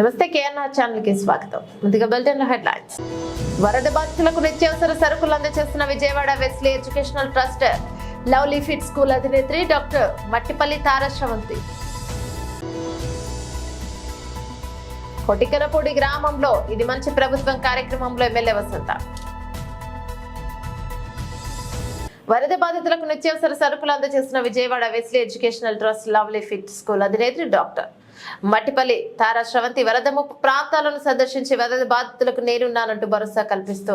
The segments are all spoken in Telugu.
నమస్తే కేఎన్ఆర్ ఛానల్ కి స్వాగతం. ముందుగా బులెటిన్ హెడ్లైన్స్. వరద బాధితులకు నిత్యావసర సరుకులు అందజేస్తున్న Vijayawada Wesley educational trust lovely fit school అధినేత్రి డాక్టర్ మట్టిపల్లి తారశ్రవంతి. కొటికనపూడి గ్రామంలో ఇది మంచి ప్రభుత్వం కార్యక్రమంలో ఎమ్మెల్యే వసంత. వరద బాధితులకు నిత్యావసర సరుకులు అందజేస్తున్న Vijayawada Wesley educational trust lovely fit school అధినేత్రి డాక్టర్ మట్టిపల్లి తారశ్రవంతి వరద ముప్పు ప్రాంతాలను సందర్శించి వరద బాధితులకు నేనున్నానంటూ భరోసా కల్పిస్తూ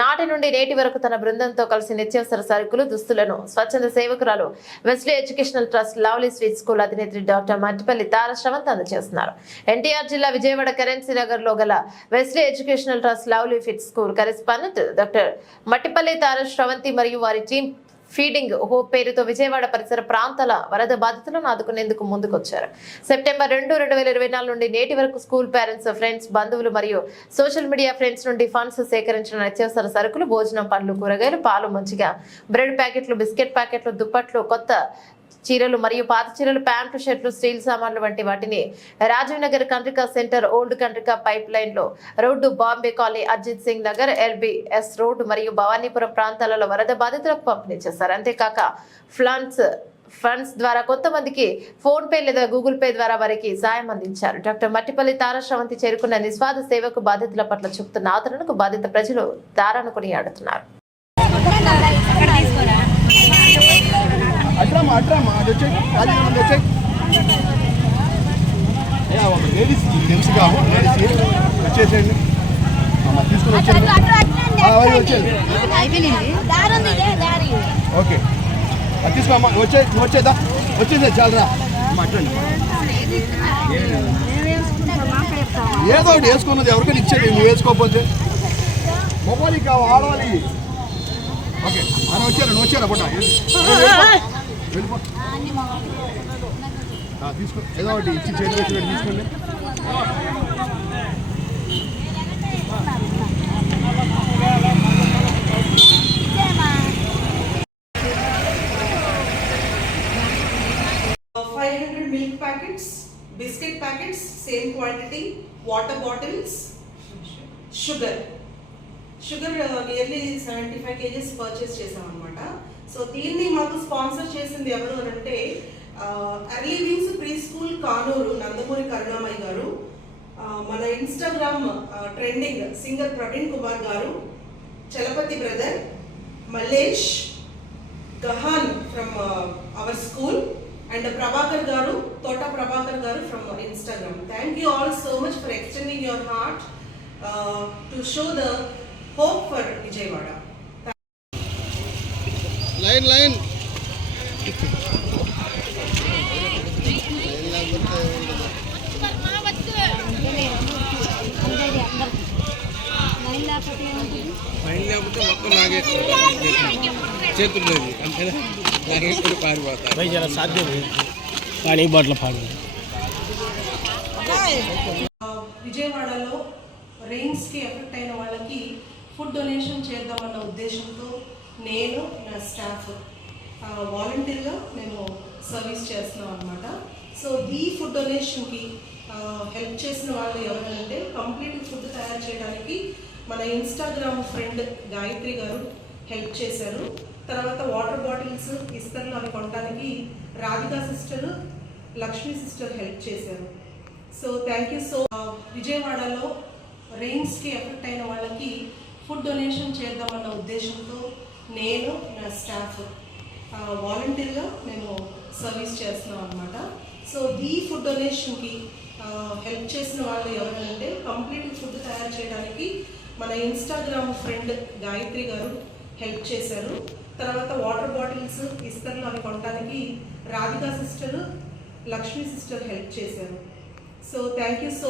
నాటి నుండి నేటి వరకు తన బృందంతో కలిసి నిత్యావసర సరుకులు దుస్తులను స్వచ్ఛంద సేవకురాలు Wesley educational trust lovely sweet school అధినేత్రి డాక్టర్ మట్టిపల్లి తారశ్రవంతి అందజేస్తున్నారు. ఎన్టీఆర్ జిల్లా విజయవాడ కరెన్సీ నగర్ లో గల Wesley educational trust lovely fit school correspondent doctor Mattipalli Tarasravanthi మరియు వారి టీం ఫీడింగ్ హోప్ పేరుతో విజయవాడ పరిసర ప్రాంతాల వరద బాధితులను ఆదుకునేందుకు ముందుకొచ్చారు. సెప్టెంబర్ 2, 2024 నుండి నేటి వరకు స్కూల్ పేరెంట్స్, ఫ్రెండ్స్, బంధువులు మరియు సోషల్ మీడియా ఫ్రెండ్స్ నుండి ఫండ్స్ సేకరించిన నిత్యావసర సరుకులు, భోజనం, పండ్లు, కూరగాయలు, పాలు, మంచిగా బ్రెడ్ ప్యాకెట్లు, బిస్కెట్ ప్యాకెట్లు, దుప్పట్లు, కొత్త చీరలు మరియు పాత చీరలు, ప్యాంట్లు, షర్ట్లు, స్టీల్ సామాన్లు వంటి వాటిని Rajiv Nagar Kantrika centre, old Kantrika pipeline లో road, Bombay colony, Ajit Singh Nagar, LBS road మరియు భవానీపురం ప్రాంతాలలో వరద బాధితులకు పంపిణీ చేశారు. అంతేకాక ఫండ్స్ ద్వారా కొంతమందికి ఫోన్ పే లేదా గూగుల్ పే ద్వారా వారికి సాయం అందించారు. డాక్టర్ మట్టిపల్లి తారశ్రవంతి చేరుకున్న నిస్వార్థ సేవకు బాధితుల పట్ల చూపుతున్న ఆదరణకు బాధిత ప్రజలు తారాను కొనియాడుతున్నారు. ఓకే తీసుకోమ్మా, వచ్చేదా చాలరా. ఏదో ఒకటి వేసుకున్నది ఎవరికైనా ఇచ్చేది, నువ్వు వేసుకోకపోతే మొబైల్ ఆడాలి. ఓకే అని వచ్చారా పుట్ట వెళ్ళిపో, తీసుకో. ఏదో ఒకటి ఇచ్చి చేతి వేసి తీసుకోండి. Milk packets, biscuit packets, same quantity, water bottles, sugar nearly 75 kgs purchase చేసాం అన్నమాట. సో దీన్ని మాకు స్పాన్సర్ చేసింది ఎవరు అని అంటే early wings pre school Kanuru Nandamuri Karunamayya garu, మన Instagram trending singer Praveen Kumar garu, Chalapathi brother, Mallesh, Gahan from our school, and Prabhakar garu, Tota Prabhakar garu from Instagram. Thank you all so much for extending your heart to show the hope for Vijayawada. Line విజయవాడలో రెయిన్స్ కి ఎఫెక్ట్ అయిన వాళ్ళకి ఫుడ్ డొనేషన్ చేద్దామన్న ఉద్దేశంతో నేను, నా స్టాఫ్ వాలంటీర్గా మేము సర్వీస్ చేస్తున్నాం అనమాట. సో ఈ ఫుడ్ డొనేషన్కి హెల్ప్ చేసిన వాళ్ళు ఎవరంటే కంప్లీట్ ఫుడ్ తయారు చేయడానికి మన ఇన్స్టాగ్రామ్ ఫ్రెండ్ గాయత్రి గారు హెల్ప్ చేశారు. తర్వాత వాటర్ బాటిల్స్, ఇస్తర్లు అవి కొనడానికి Radhika sister, Lakshmi sister help చేశారు. So thank you. సో విజయవాడలో రెయిన్స్కి ఎఫెక్ట్ అయిన వాళ్ళకి ఫుడ్ డొనేషన్ చేద్దామన్న ఉద్దేశంతో నేను, నా స్టాఫ్ వాలంటీర్గా మేము సర్వీస్ చేస్తున్నాం అనమాట. సో ఈ ఫుడ్ డొనేషన్కి హెల్ప్ చేసిన వాళ్ళు ఎవరంటే కంప్లీట్ ఫుడ్ తయారు చేయడానికి మన ఇన్స్టాగ్రామ్ ఫ్రెండ్ గాయత్రి గారు హెల్ప్ చేశారు. తర్వాత వాటర్ బాటిల్స్, ఇస్తర్లు అవి కొనడానికి Radhika sister, Lakshmi sister help చేశారు. So thank you. So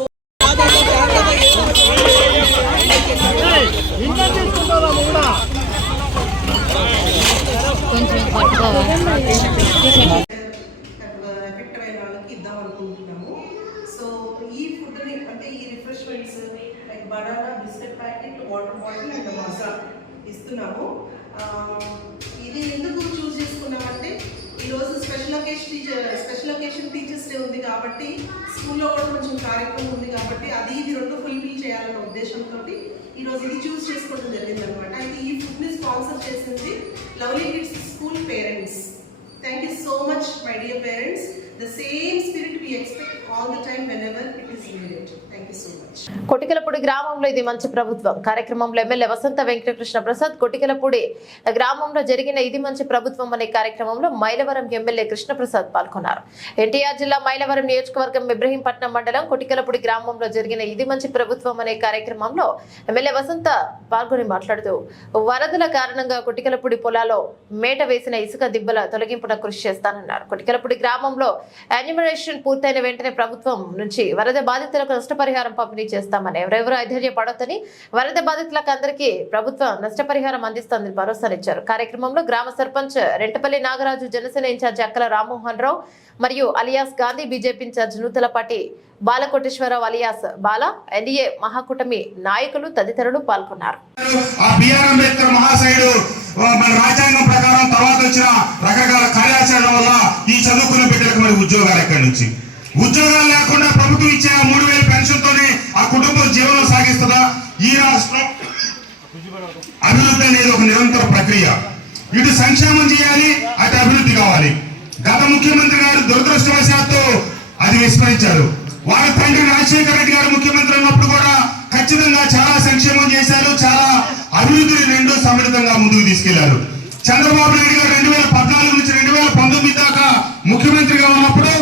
effect అయిన వాళ్ళకి ఇద్దాం అనుకుంటున్నాము. సో ఈ ఫుడ్ని అంటే ఈ refreshments like banana, biscuit packet, water bottle and masala ఇస్తున్నాము. ఇది ఎందుకు చూస్ చేసుకున్నామంటే ఈరోజు స్పెషల్ ఒకేషన్ టీచర్స్ డే ఉంది కాబట్టి స్కూల్లో కూడా కొంచెం కార్యక్రమం ఉంది కాబట్టి ఉద్దేశంతో ఈరోజు ఇది చూస్ చేసుకోవడం జరిగింది అనమాట. అయితే ఈ ఫుడ్ని స్పాన్సర్ చేసింది lovely kids school parents. Thank you so much my dear parents. The same spirit we expect all the time whenever it is needed. Thank you so much. Kotikalapudi గ్రామంలో ఇది మంచి ప్రభుత్వం కార్యక్రమంలో ఎమ్మెల్యే వసంత వెంకటకృష్ణ ప్రసాద్ కొటికలపూడి గ్రామంలో జరిగిన ఇది మంచి ప్రభుత్వం అనే కార్యక్రమంలో మైలవరం ఎమ్మెల్యే కృష్ణప్రసాద్ పాల్గొన్నారు. ఎన్టీఆర్ జిల్లా మైలవరం నియోజకవర్గం ఇబ్రహీంపట్నం మండలం కొటికలపూడి గ్రామంలో జరిగిన ఇది మంచి ప్రభుత్వం అనే కార్యక్రమంలో ఎమ్మెల్యే వసంత పాల్గొని మాట్లాడుతూ వరదల కారణంగా కొటికలపూడి పొలాల్లో మేట వేసిన ఇసుక దిబ్బల తొలగింపున కృషి చేస్తానన్నారు. కొటికలపూడి గ్రామంలో యాన్యుమరేషన్ పూర్తయిన వెంటనే ప్రభుత్వం నుంచి వరద బాధితులకు నష్టపరిహారం పంపిణీ చేస్తామని, ఎవరెవరూ అధైర్యపడొద్దని, వరద బాధితులకు అందరికీ ప్రభుత్వం నష్టపరిహారం అందిస్తుందని భరోసానిచ్చారు. కార్యక్రమంలో గ్రామ సర్పంచ్ రెంటపల్లి నాగరాజు, జనసేన ఇన్ఛార్జ్ అక్కల రామ్మోహన్ రావు మరియు alias Gandhi, BJP incharge Nuthalapati Balakoteswararao alias Bala, NDA మహాకూటమి నాయకులు తదితరులు పాల్గొన్నారు. మన రాజ్యాంగం ప్రకారం తర్వాత వచ్చిన రకరకాల కార్యాచరణ వల్ల ఈ చదువుకున్న బిడ్డలకు మరి ఉద్యోగాలు ఎక్కడి నుంచి? ఉద్యోగాలు లేకుండా ప్రభుత్వం ఇచ్చే 3000 పెన్షన్ తోనే ఆ కుటుంబం జీవనం సాగిస్తుందా? ఈ రాష్ట్రం అభివృద్ధి అనేది ఒక నిరంతర ప్రక్రియ. ఇటు సంక్షేమం చేయాలి, అటు అభివృద్ధి కావాలి. గత ముఖ్యమంత్రి గారు దురదృష్టవశాత్తు అది విస్మరించారు. వారి తండ్రి రాజశేఖర రెడ్డి గారు ముఖ్యమంత్రి ఉన్నప్పుడు కూడా ఖచ్చితంగా చాలా సంక్షేమం చేశారు, చాలా అభివృద్ధిని రెండు సమ్మిళితంగా ముందుకు తీసుకెళ్లారు. చంద్రబాబు నాయుడు గారు 2014 నుంచి 2019 దాకా ముఖ్యమంత్రిగా ఉన్నప్పుడు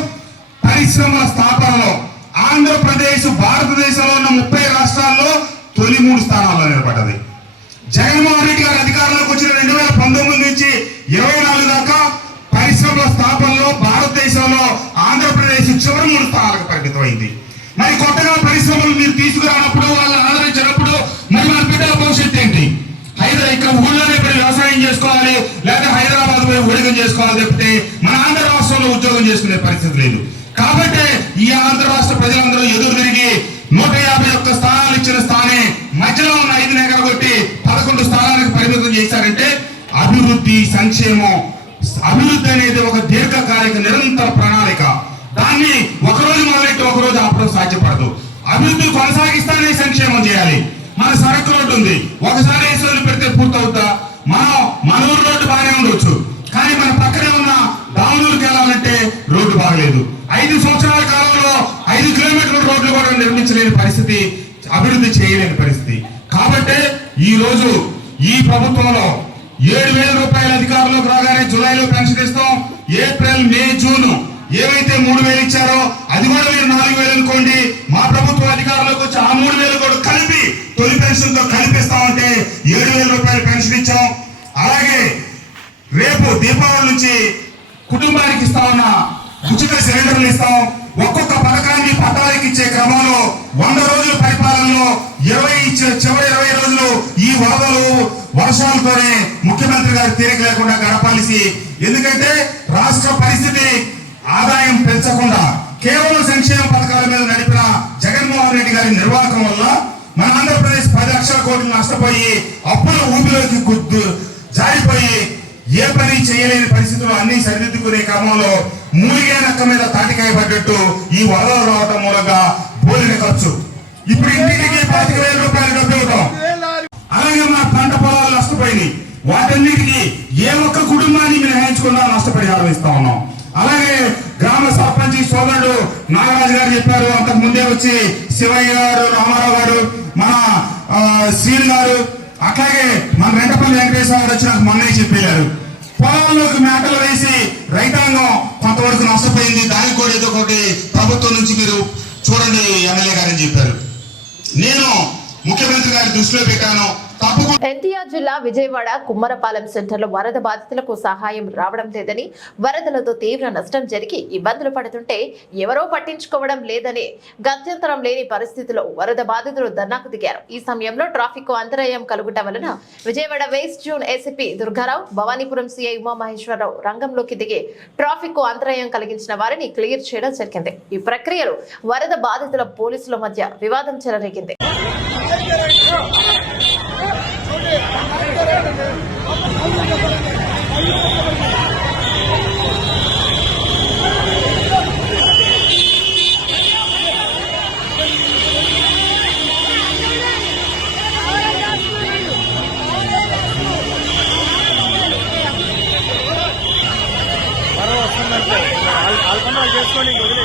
పరిశ్రమల స్థాపనలో ఆంధ్రప్రదేశ్ భారతదేశంలో ఉన్న 30 రాష్ట్రాల్లో తొలి 3 స్థానాల్లో నిలబడ్డది. జగన్మోహన్ రెడ్డి గారు అధికారంలోకి వచ్చిన 2019 నుంచి 24 దాకా పరిశ్రమల స్థాపనలో భారతదేశంలో ఆంధ్రప్రదేశ్ చివరి 3 స్థానాలకు పరిమితమైంది. మరి కొత్తగా పరిశ్రమలు మీరు తీసుకురానప్పుడు, వాళ్ళని ఆదరించినప్పుడు మరి మన బిడ్డల భవిష్యత్తు ఏంటి? ఇక్కడ ఊళ్ళోనే ఇప్పుడు వ్యవసాయం చేసుకోవాలి, లేదా హైదరాబాద్ పోయి ఉద్యోగం చేసుకోవాలి తప్పితే మన ఆంధ్ర రాష్ట్రంలో ఉద్యోగం చేసుకునే పరిస్థితి లేదు. కాబట్టి ఈ ఆంధ్ర రాష్ట్ర ప్రజలందరూ ఎదురు తిరిగి 151 స్థానాలు ఇచ్చిన స్థానే మధ్యలో ఉన్న 5 ఎగరగొట్టి 11 స్థానాలకు పరిమితం చేశారంటే అభివృద్ధి, సంక్షేమం. అభివృద్ధి అనేది ఒక దీర్ఘకాలిక నిరంతర ప్రణాళిక. దాన్ని ఒకరోజు మొదలెట్టి ఒకరోజు ఆపడం సాధ్యపడదు. అభివృద్ధి కొనసాగిస్తానే సంక్షేమం చేయాలి. మన సరక్కు రోడ్డు ఉంది, ఒకసారి వేసులు పెడితే పూర్తవుతా? మన ఊరు రోడ్డు బాగానే ఉండొచ్చు, కానీ మన పక్కనే ఉన్న దావులూరుకి వెళ్ళాలంటే రోడ్డు బాగలేదు. 5 సంవత్సరాల కాలంలో 5 కిలోమీటర్ల రోడ్లు కూడా నిర్మించలేని పరిస్థితి, అభివృద్ధి చేయలేని పరిస్థితి. కాబట్టి ఈ రోజు ఈ ప్రభుత్వంలో 7,000 రూపాయల అధికారంలోకి రాగానే జూలైలో పెన్షన్ ఇస్తాం. ఏప్రిల్, మే, జూన్ ఏవైతే 3,000 ఇచ్చారో అది కూడా మీరు 4,000 అనుకోండి. మా ప్రభుత్వం అధికారంలోకి వచ్చి ఆ 3,000 కూడా కలిపి తొలి పెన్షన్ తో కలిపిస్తామంటే 7,000 రూపాయల పెన్షన్ ఇచ్చాం. అలాగే రేపు దీపావళి నుంచి కుటుంబానికి ఇస్తామన్న ఉచిత సిలిండర్లు ఇస్తాం. ఒక్కొక్క పథకాన్ని పట్టాలకి ఇచ్చే క్రమంలో 100 రోజుల పరిపాలనలో చివరి 20 రోజులు ఈ వరదలు, వర్షాలతోనే ముఖ్యమంత్రి గారి తీరిక లేకుండా గడపాల్సి. ఎందుకంటే రాష్ట్ర పరిస్థితి ఆదాయం పెంచకుండా కేవలం సంక్షేమ పథకాల మీద నడిపిన జగన్మోహన్ రెడ్డి గారి నిర్వాహకం వల్ల మన ఆంధ్రప్రదేశ్ 10 లక్షల కోట్లు నష్టపోయి అప్పుల ఊపిలోకి జారిపోయి ఏ పని చేయలేని పరిస్థితుల్లో అన్ని సరిదిద్దుకునే క్రమంలో మూలిగే నక్క మీద తాటికాయ పడ్డట్టు ఈ వరదలు రావటం మూలంగా బోలిన ఖర్చు. ఇప్పుడు ఇంటికి 25,000 రూపాయలు డబ్బు ఇవ్వటం. అలాగే మన పంట పొలాలు నష్టపోయినాయి. వాటన్నిటికీ ఏ ఒక్క కుటుంబాన్ని మినహాయించుకున్నా నష్టపరిహారం ఇస్తా ఉన్నాం. అలాగే గ్రామ సర్పంచ్ సోదరుడు నాగరాజు గారు చెప్పారు, అంతకు ముందే వచ్చి శివయ్య గారు, రామారావు గారు, మన శ్రీను గారు, అట్లాగే మన రెంటపల్లి వెంకటేశ్వర గారు వచ్చి నాకు మొన్నే చెప్పారు. పొలాల్లోకి మేకలు వేసి రైతాంగం కొంతవరకు నష్టపోయింది, దానికి కూడా ఏదో ఒకటి ప్రభుత్వం నుంచి మీరు చూడండి ఎమ్మెల్యే గారని చెప్పారు. నేను ముఖ్యమంత్రి గారి దృష్టిలో పెట్టాను. ఎన్టీఆర్ జిల్లా విజయవాడ కుమ్మరపాలెం సెంటర్లో వరద బాధితులకు సహాయం రావడం లేదని, వరదలతో తీవ్ర నష్టం జరిగి ఇబ్బందులు పడుతుంటే ఎవరో పట్టించుకోవడం లేదని గత్యంతరం లేని పరిస్థితిలో వరద బాధితులు ధర్నాకు దిగారు. ఈ సమయంలో ట్రాఫిక్ అంతరాయం కలుగుట వలన Vijayawada west zone ACP Durgarao, Bhavanipuram CI Umamaheswararao రంగంలోకి దిగి ట్రాఫిక్ అంతరాయం కలిగించిన వారిని క్లియర్ చేయడం జరిగింది. ఈ ప్రక్రియలో వరద బాధితుల పోలీసుల మధ్య వివాదం చెలరేగింది. తీసుకోండి వదిలే.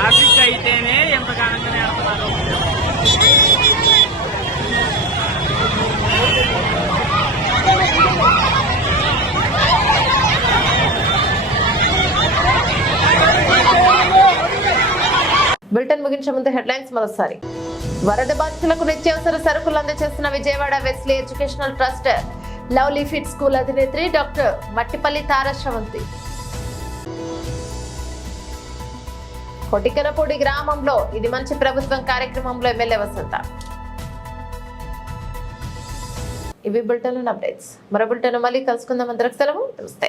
ట్రాఫిక్ అయితేనే ఎంత కాలంగా నేడుతున్నారు. బులెటిన్ ముగించే ముందు హెడ్లైన్స్ మరోసారి. వరద బాధితులకు నిత్యావసర సరుకులు అందజేస్తున్న Vijayawada Wesley educational trust lovely fit school అధినేత్రి డాక్టర్ మట్టిపల్లి తారశ్రవంతి. కొటికనపూడి గ్రామంలో ఇది మంచి ప్రభుత్వం కార్యక్రమంలో ఎమ్మెల్యే వసంత. ఇవి బులెటిన్ అప్డేట్స్. మరో బులెటిన్ మళ్ళీ కలుసుకుందాం. అందరికి సెలవు. నమస్తే.